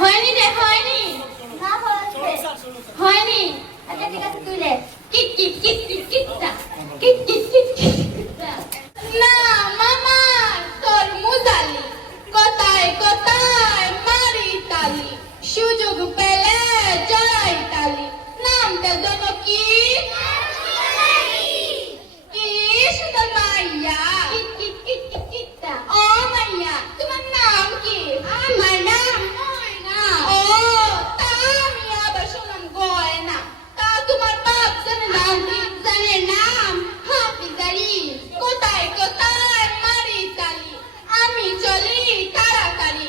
হয়নি রে, হয়নি। না হচ্ছে। হয়নি। আচ্ছা ঠিক আছে তুই লে। কিট কিট কিট কিট কিটটা। কিট কিট কিট কিটটা। না মামা তোর মুজালি, কোথায় কোথায় মারি তালি, সুযোগ পেলে জড়াই তালি, নামটা যেন কি? কি সুন্দর মাইয়া। কিট কিট কিট কিট কিটটা। ও মাইয়া, তোমার নাম কি? আমার নাম ময়না। ও তা আমি আবার শুনলাম গয়না। তা তোমার বাপ জানে নাম কি? জানে নাম হাফিজ আলী। কোথায় কোথায় মারি তালি, আমি চলি তাড়াতাড়ি।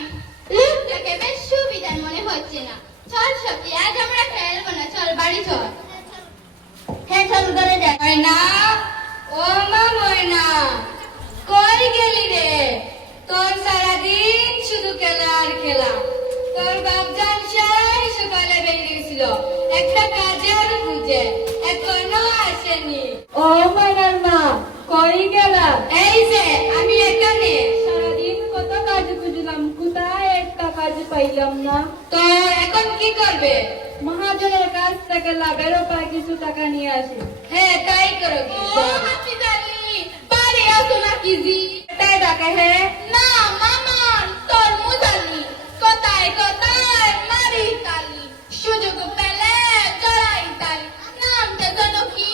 লোকটাকে বেশ সুবিধার মনে হচ্ছে না। চল সত্যি আজ আমরা খেলবো না, চল বাড়ি চল। হ্যাঁ চল ঘরে যাই। ময়না, ও মা ময়না, কই গেলি রে? তোর সারাদিন শুধু খেলা আর খেলা। তোর বাপজান সেই সকালে বেরিয়ে গেছিল একটা কাজের খুঁজে, এখনো আসেনি। ও ময়নার মা, কই গেলা? এই যে আমি এখানে। সারাদিন কত কাজ খুঁজলাম, কোথায় একটা কাজ পাইলাম না। তো এখন কি করবে? মহাজনের কাছ থেকে লাভের উপায় কিছু টাকা নিয়ে আসি। হ্যাঁ তাই করো। ও হাফিজ আলী, বাড়ি আসো না কি জি? এটাই ডাকে। হ্যাঁ না মামা তোর মুজালি, কোথায় কোথায় মারি তালি, সুযোগ পেলে জড়াই তালি, নামটা যেন কি?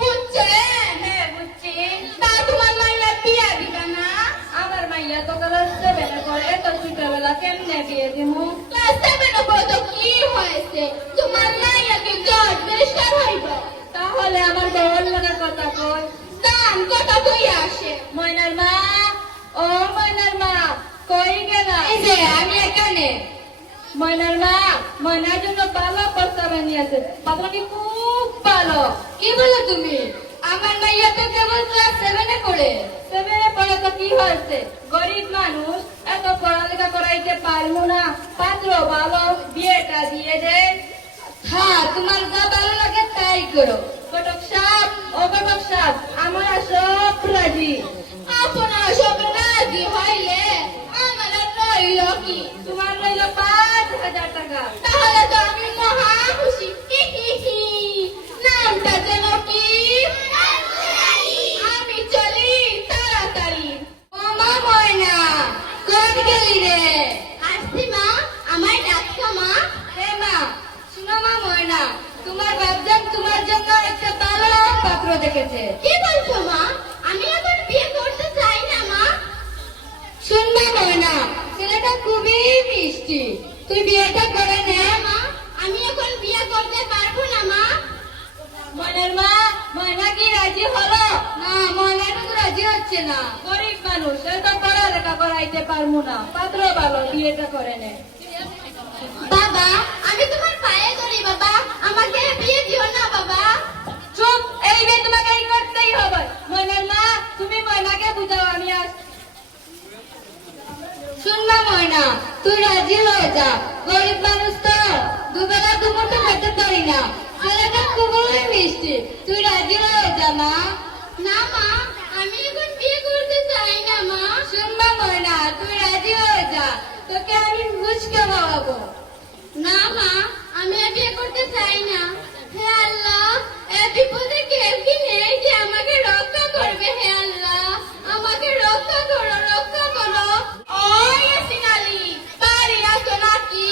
বুঝছেন? হ্যাঁ বুঝছি। তা তোমার মাইয়া বিয়া দিবা না? আমার মাইয়া তো ক্লাস 7 এ পড়ে, তো ছোটবেলা কেমনে বিয়ে দিমু? ক্লাস 7 এ পড়ে তো কি হয়েছে? তোমার মাইয়া কি জজ ব্যারিস্টার হইব? তাহলে আমার বউর লগে কথা কই। দাম কথা কই আসে। ময়নার মা, ও ময়নার মা, কই গেলা? এই যে আমি এখানে। ময়নার মা, ময়নার জন্য ভালো প্রস্তাব নিয়েছে, পাত্রটি খুব ভালো। কি বলো তুমি? আমার মাইয়া তো কেবল ক্লাস 7 এ পড়ে। 7 এ পড়ে তো কি হয়েছে? গরিব মানুষ, এত পড়ালেখা করাইতে পারবো না, পাত্র ভালো, বিয়েটা দিয়ে দে। হ্যাঁ তোমার যা ভালো লাগে তাই করো। ঘটক সাহেব, ও ঘটক সাহেব, আমরা সব রাজি। আপনারা সব রাজি হইলে আমার আর রইল কি? তোমার রইল 5,000 টাকা। তাহলে তো আমি মহা খুশি। হি হি হি। নামটা যেন কি? আমি চলি তাড়াতাড়ি। ও মা ময়না, কই গেলি রে? আসছি মা, আমায় ডাকছো মা? হে মা, শুনো মা ময়না, তোমার বাপজান তোমার জন্য একটা ভালো পাত্র দেখেছে। কি বলছো মা? আমি এখন বিয়ে করতে চাই না মা। শুনবা ময়না, ছেলেটা খুবই মিষ্টি, তুই বিয়েটা করে নে। মা আমি এখন বিয়ে করতে পারবো না মা। ময়নার মা, ময়না কি রাজি হলো? না ময়না তো রাজি হচ্ছে না। গরিব মানুষ, এত পড়ালেখা করাইতে পারবো না, পাত্র ভালো, বিয়েটা করে নে। বাবা আমি তোমার পায়ে ধরি বাবা, আমাকে বিয়ে দিও না বাবা। চুপ, এই বিয়ে তোমাকে করতেই হবে। ময়নার মা, তুমি ময়নাকে বুঝাও, আমি আস। শুনবা ময়না, তুই রাজি হয়ে যা, গরিব মানুষ তো, দুবেলা দুমুঠো খেতে পারি না, ছেলেটা খুবই মিষ্টি, তুই রাজি হয়ে যা মা। না মা, আমি এখন বিয়ে করতে চাই না মা। শুনবা ময়না, তুই রাজি হয়ে যা, তোকে আমি মুচকে খাওয়াবো। না মা, আমি আর বিয়ে করতে চাই না। হে আল্লাহ, এ বিপদে কেউ কি নেই যে আমাকে রক্ষা করবে? হে আল্লাহ, আমাকে রক্ষা করো, রক্ষা করো। ও ইয়াসিন আলী, বাড়ি আসো নাকি?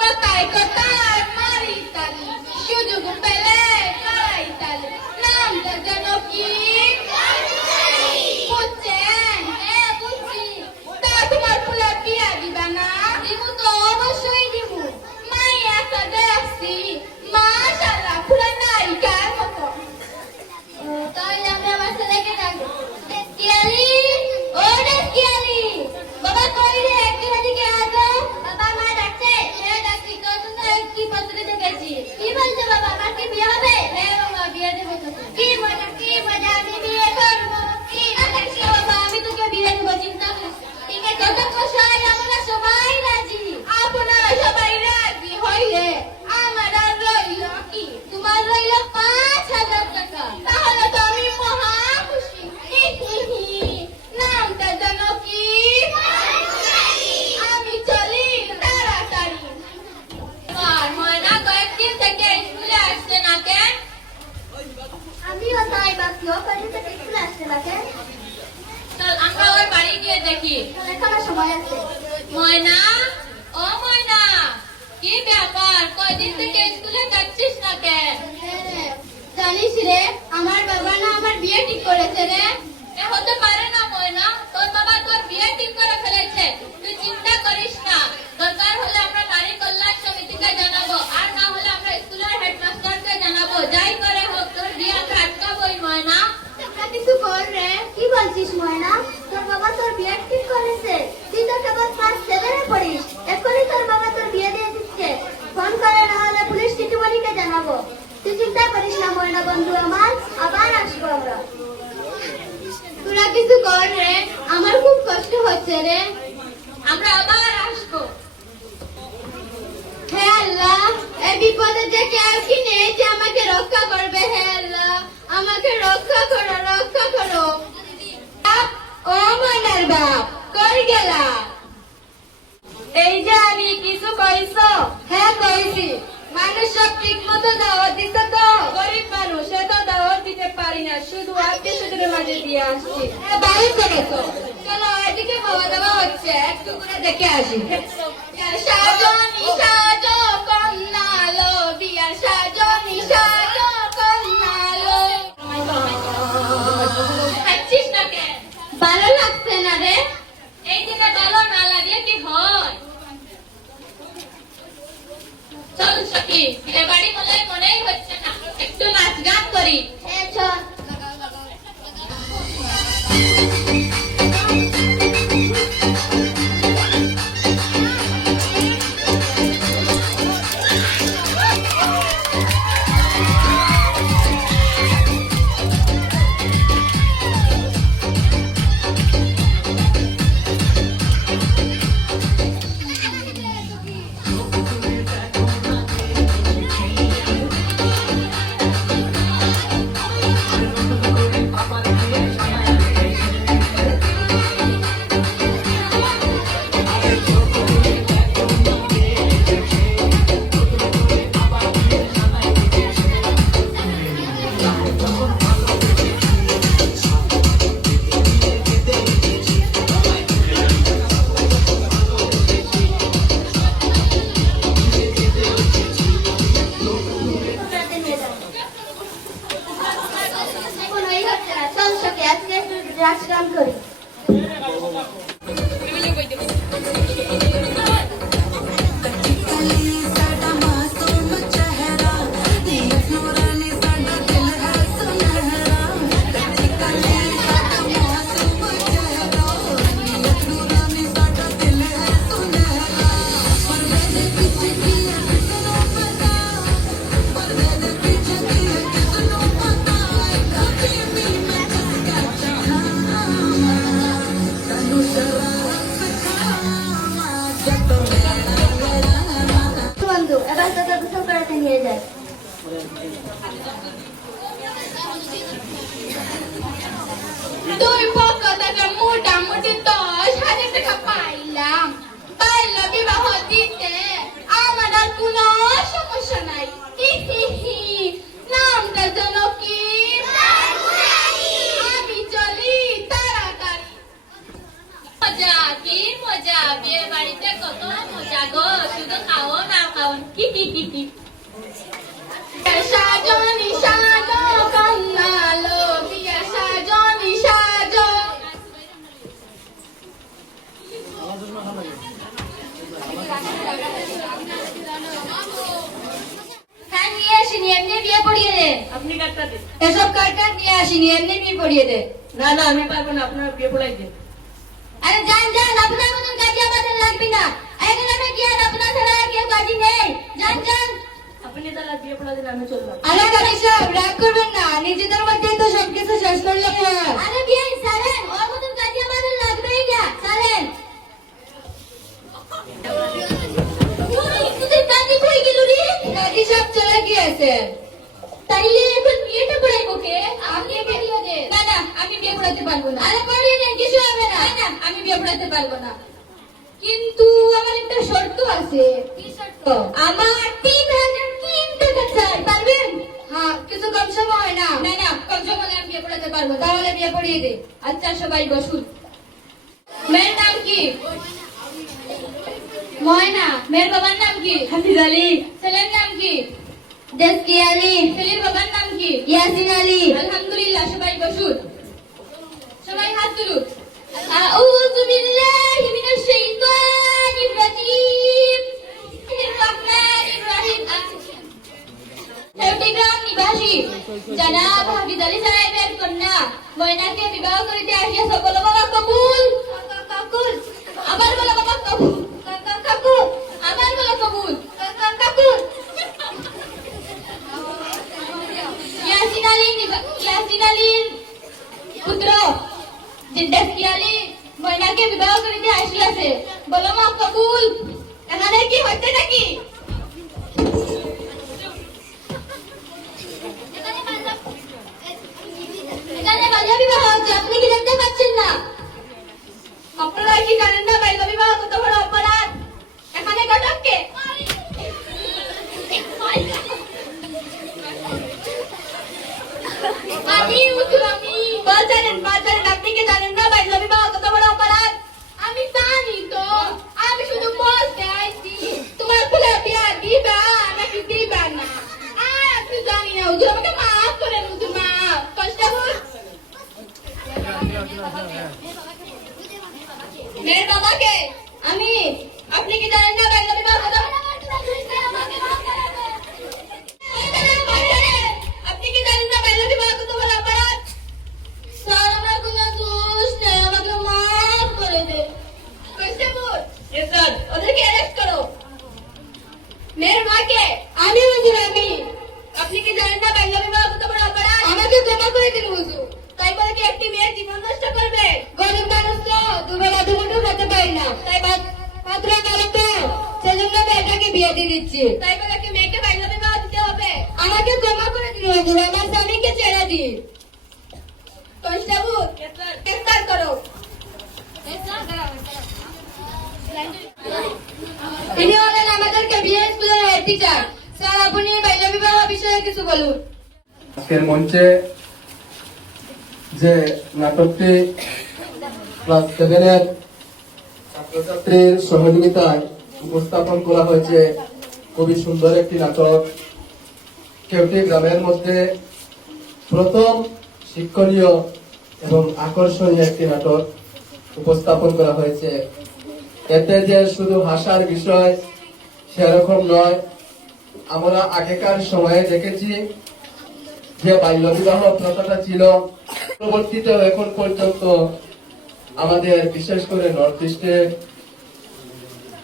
কোথায় কোথায় মারি তালি, সুযোগ পেলে জড়াই তালি, নামটা যেন কি? বুঝছেন? হ্যাঁ বুঝছি। তা তোমার ফুলা বিয়া দিবা না? দিবু তো অবশ্যই দিবু। মাইয়া তো দেখছি, মাশাআল্লাহ, ফুলা নায়িকার মতো। দেখি। এখনো সময় আছে। ময়না, ও ময়না, কি ব্যাপার? কয়দিন থেকে স্কুলে যাচ্ছিস না কেন? জানিস রে, আমার বাবা না আমার বিয়ে ঠিক করেছে রে। এ হতে পারে না ময়না, তোর বাবা তোর বিয়ে ঠিক করে ফেলেছে। তুই চিন্তা করিস না, দরকার হলে আমরা নারী কল্যাণ সমিতিকে জানাবো, আর না হলে আমরা স্কুলের হেডমাস্টারকে জানাবো। যাই করে হোক তোর বিয়ে আমরা আটকাবোই ময়না। তোমরা কিছু কর রে। কি বলছিস ময়না? তোর বাবা তোর বিয়ে ঠিক করেছে? তুই তো কেবল ক্লাস 7 এ পড়িস, এখনই তোর বাবা তোর বিয়ে দিয়ে দিচ্ছে। ফোন করে না হলে পুলিশ চিঠিবলিকে জানাবো। তুই চিন্তা করিস না ময়না বন্ধু আমার, আবার আসবো আমরা। তোরা কিছু কর রে, আমার খুব কষ্ট হচ্ছে রে। আমরা আবার আসবো। হে আল্লাহ, এই বিপদে যে কেউ কি নেই যে আমাকে রক্ষা করবে। হে আল্লাহ, আমাকে রক্ষা করো, রক্ষা করো। ও ময়নার বাপ, কই গেলা? এই যে আমি, কিছু কইছো? হ্যাঁ কইছি। মানুষ সব ঠিক মতো দাওয়াত দিতে তো? গরিব মানুষ, এত দাওয়াত দিতে পারি না, শুধু আত্মীয় স্বজনের মাঝে দিয়ে আসছি। বাড়ি করেছো? চলো এদিকে খাওয়া দাওয়া হচ্ছে, একটু করে দেখে আসি। সাজনি সাজো কন্যালো, বিয়ার সাজনি সাজো কন্যালো। খাচ্ছিস না কেন? ভালো লাগছে না রে। এই দিনে ভালো না লাগলে কি হয়? চল সখী, এ বাড়ি বলে মনেই হচ্ছে না, একটু নাচ গান করি। চল। চল সখী, আজকে একটু নাচ গান করি। বন্ধু, এবার তোকে গোসল করাতে নিয়ে যায়। দুই পক্ষ থেকে মোটামুটি 10,000 টাকা পাইলাম। পাইল বিবাহ দিতে, আমার আর কোনো সমস্যা নাই। নামটা যেন কি? আমি চলি তাড়াতাড়ি। মজা, কি মজা, বিয়ে বাড়িতে কত মজা গো, শুধু খাও না খাও। সাজনি সাজো কন্যালো, বিয়ে সাজনি সাজো। হ্যাঁ, নিয়ে আসিনি, এমনি বিয়ে পড়িয়ে দে। আপনি কাটটা দিন। এসব কার্ড নিয়ে আসিনি, এমনি বিয়ে পড়িয়ে দে। না না, আমি পারবো না, আপনার বিয়ে পড়াই দিন। আরে যান যান, আপনার মতন কাজে আমাদের লাগবে না। এখন আমি কি আর আপনার ছাড়া আর কেউ কাজই নেই। যান যান। আপনি তাহলে বিয়ে পড়া দিন, আমি চললাম। আরে গাড়ি সাহেব, রাগ করবেন না, নিজেদের মধ্যেই তো সবকিছু শেষ করলে। আরে বিয়ে সারেন, ওর মতন কাজে আমাদের লাগবেই না, সারেন। তুই কাজে কই গেল রে? গাড়ি সাহেব চলে গিয়েছে। তাইলে এখন বিয়েটা পড়াইবো কে? আপনি পড়িয়ে দে। না না, আমি বিয়ে পড়াতে পারবো না। আরে পড়িয়ে দেন, কিছু হবে না। না, আমি বিয়ে পড়াতে পারবো না। কিন্তু আমার একটা শর্ত আছে। কি শর্ত? আমার 3,003 টাকা চাই, পারবেন? হ্যাঁ, কিছু কম সম হয় না। না না, কম সম হলে আমি বিয়ে পড়াতে পারবো। তাহলে বিয়ে পড়িয়ে দে। আচ্ছা, সবাই বসুন। মেয়ের নাম কি? ময়না। মেয়ের বাবার নাম কি? হাফিজ আলী। ছেলের নাম কি? দেশকি আলী। ছেলের বাবার নাম কি? ইয়াসিন আলী। আলহামদুলিল্লাহ, সবাই বসুন। সবাই হাত তুলুন। আউযু বিল্লাহি মিনাশ শাইতানির রাজীম। বিসমিল্লাহির রহমানির রহিম। হেউটি গ্রাম নিবাসী জনাব হাফিজ আলী সাহেবের কন্যা ময়নাকে বিবাহ করিতে আসিয়াছে। বলো বাবা কবুল। কাকুল। আবার বলো বাবা কবুল। কাকুল। আবার বলো কবুল। কাকুল। ইয়াসিন আলীর পুত্র জিন্দেসকি আলী ময়নাকে বিবাহ করিতে আসিয়াছে। বলো মা কবুল। এখানে কি হচ্ছে নাকি? এখানে বাল্য বিবাহ হচ্ছে, আপনি কি দেখতে পাচ্ছেন না? আপনারা কি জানেন না বাল্য বিবাহ কত বড় অপরাধ? এখানে ঘটককে আমি বাজারেন আপনি কি জানেন না বাল্য বিবাহ কত বড় অপরাধ? আমি জানি তো, আমি শুধু বলতে আইছি। তোমার ফুলে বিয়া দিবা নাকি দিবা না আমি জানি না। হুজুর আমাকে মাফ করেন, হুজুর মাফ। কনস্টেবল মেয়ের বাবাকে আমি। আপনি কি জানেন না বাল্য বিবাহ কত? আপনি কি জানেন না বাল্য বিবাহ কত বড় অপরাধ? স্যার, আমার কোনো দোষ নেই, আমাকে মাফ করে দেন। কনস্টেবল ইয়েস স্যার, ওদেরকে অ্যারেস্ট করো। মেয়ের মাকে আমি। হুজুর আমি। আপনি কি জানেন না বাল্য বিবাহ কত বড় অপরাধ? আমাকে ক্ষমা করে দিন হুজুর। তাই বলে কি একটি মেয়ের জীবন নষ্ট করবে? গরিব মানুষ তো দুবেলা দুমুঠো খেতে পারি না, তাই পাত্র ভালো তো সেজন্য মেয়েটাকে বিয়ে দিয়ে দিচ্ছি। তাই বলে কি মেয়েকে বাল্য বিবাহ দিতে হবে? আমাকে ক্ষমা করে দিন হুজুর, আমার স্বামীকে ছেড়ে দিন। কনস্টেবল গ্রেফতার করো। তিনি হলেন আমাদেরকে বিয়ে স্কুলের হেড টিচার। স্যার, আপনি বাল্য বিবাহ বিষয়ে কিছু বলুন। আজকের মঞ্চে যে নাটকটি ক্লাস 7-এর ছাত্রছাত্রীর সহযোগিতায় উপস্থাপন করা হয়েছে, খুবই সুন্দর একটি নাটক। কেউটি গ্রামের মধ্যে প্রথম শিক্ষণীয় এবং আকর্ষণীয় একটি নাটক উপস্থাপন করা হয়েছে। এতে যে শুধু হাসার বিষয় সেরকম নয়, আমরা আগেকার সময়ে দেখেছি যে বাল্য বিবাহ প্রথাটা ছিল, পরবর্তীতে এখন পর্যন্ত আমাদের বিশেষ করে নর্থ ইস্টে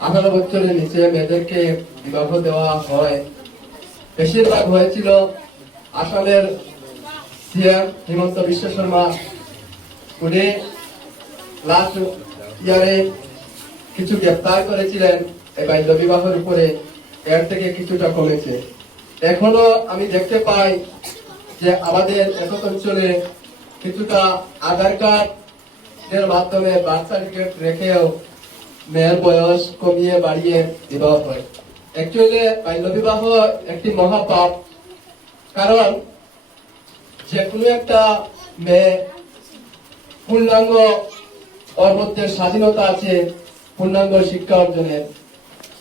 18 বছরের নিচে মেয়েদেরকে বিবাহ দেওয়া হয়। বেশিরভাগ হয়েছিল আসামের সিএম হিমন্ত বিশ্ব শর্মা। উনি লাস্ট ইয়ারে কিছু গ্রেপ্তার করেছিলেন এই বাল্য বিবাহের উপরে, এর থেকে কিছুটা কমেছে। এখনো আমি দেখতে পাই যে আমাদের একক অঞ্চলে কিছুটা আধার কার্ড এর মাধ্যমে বার্থ সার্টিফিকেট রেখেও মেয়ের বয়স কমিয়ে বাড়িয়ে বিবাহ হয়। অ্যাকচুয়ালি বাল্য বিবাহ একটি মহাপাপ, কারণ যে কোনো একটা মেয়ে পূর্ণাঙ্গ, ওর মধ্যে স্বাধীনতা আছে পূর্ণাঙ্গ শিক্ষা অর্জনের।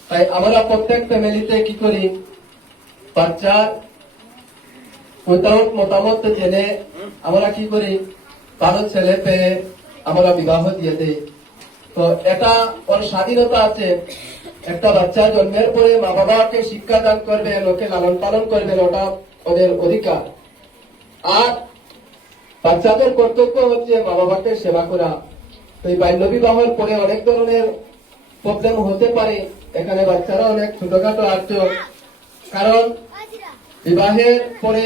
তাই আমরা প্রত্যেক ফ্যামিলিতে কি করি, বাচ্চার মতামত জেনে আমরা কি করি, ভালো ছেলে পেয়ে আমরা বিবাহ দিয়ে দেই। তো এটা ওর স্বাধীনতা আছে। একটা বাচ্চা জন্মের পরে মা বাবাকে শিক্ষা দান করবে, ওকে লালন পালন করবে, ওটা ওদের অধিকার। আর বাচ্চাদের কর্তব্য হচ্ছে মা বাবাকে সেবা করা। তো এই বাল্য বিবাহের পরে অনেক ধরনের প্রবলেম হতে পারে। এখানে বাচ্চারা অনেক ছোটখাটো আছে, কারণ বিবাহের পরে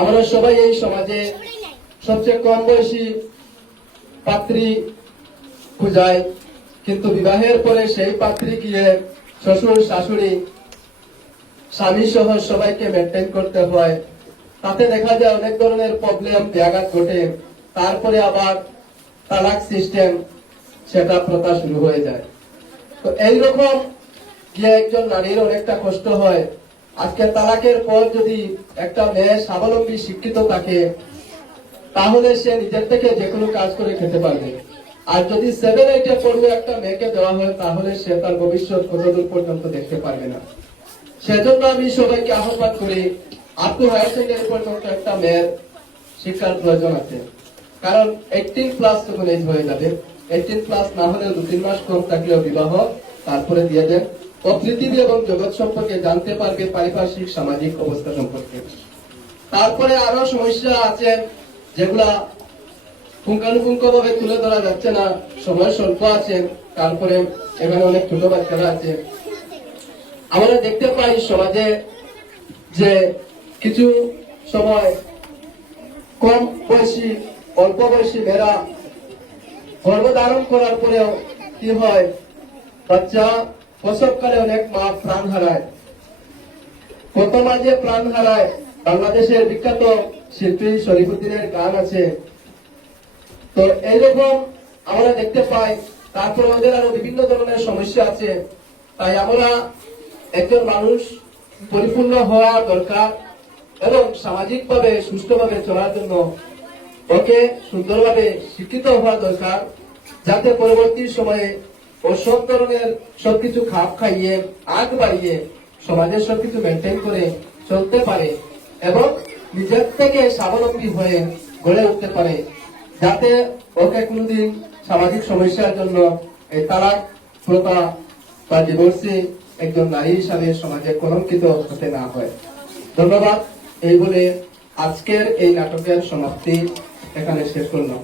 আমরা সবাই এই সমাজে সবচেয়ে কম বয়সী পাত্রী খুঁজাই, কিন্তু বিবাহের পরে সেই পাত্রী গিয়ে শ্বশুর শাশুড়ি স্বামী সহ সবাইকে মেনটেন করতে হয়। তাতে দেখা যায় অনেক ধরনের প্রবলেম ব্যাঘাত ঘটে। তারপরে আবার তালাক সিস্টেম, সেটা প্রথা শুরু হয়ে যায়। তো এইরকম যে একজন নারীর অনেকটা কষ্ট হয়। আজকে তালাকের পর যদি একটা মেয়ে স্বাবলম্বী শিক্ষিত থাকে, তাহলে সে নিজের থেকে যে কোনো কাজ করে খেতে পারবে। আর যদি 7-8 পড়বে একটা মেয়েকে দেওয়া হয় তাহলে সে তার ভবিষ্যৎ কতদূর পর্যন্ত দেখতে পারবে না। সেজন্য আমি সবাইকে আহ্বান করি, আপ টু হায়ার সেকেন্ডারি পর্যন্ত একটা মেয়ের শিক্ষার প্রয়োজন আছে। কারণ 18+ যখন এজ হয়ে যাবে, 18+ না হলেও 2-3 মাস কম থাকলেও বিবাহ তারপরে দিয়ে দেন। ও পৃথিবী এবং জগৎ সম্পর্কে জানতে পারবে, পারিপার্শ্বিক সামাজিক অবস্থা সম্পর্কে। তারপরে আরো সমস্যা আছে যেগুলা পুঙ্খানুপুঙ্খ ভাবে তুলে ধরা যাচ্ছে না, সময় স্বল্প আছে। তারপরে এখানে অনেক ছোট বাচ্চারা আছে। আমরা দেখতে পাই সমাজে যে কিছু সময় কম বয়সী, অল্প বয়সী মেয়েরা গর্ভধারণ করার পরেও কি হয়, বাচ্চা প্রসবকালে অনেক মা প্রাণ হারায়। কত মাঝে প্রাণ হারায়, বাংলাদেশের বিখ্যাত শিল্পী শরীফুদ্দিনের গান আছে। তো এইরকম আমরা দেখতে পাই। তারপরে ওদের আরো বিভিন্ন ধরনের সমস্যা আছে। তাই আমরা একজন মানুষ পরিপূর্ণ হওয়া দরকার এবং সামাজিকভাবে সুষ্ঠুভাবে চলার জন্য ওকে সুন্দরভাবে শিক্ষিত হওয়া দরকার, যাতে পরবর্তী সময়ে ও সব ধরনের সবকিছু খাপ খাইয়ে আগ বাড়িয়ে সমাজের সবকিছু মেনটেন করে চলতে পারে এবং নিজের থেকে স্বাবলম্বী হয়ে গড়ে উঠতে পারে, যাতে ওকে কোনোদিন সামাজিক সমস্যার জন্য এই তালাক প্রথা বা ডিভোর্সে একজন নারী হিসাবে সমাজে কলঙ্কিত হতে না হয়। ধন্যবাদ। এই বলে আজকের এই নাটকের সমাপ্তি এখানে শেষ করলাম।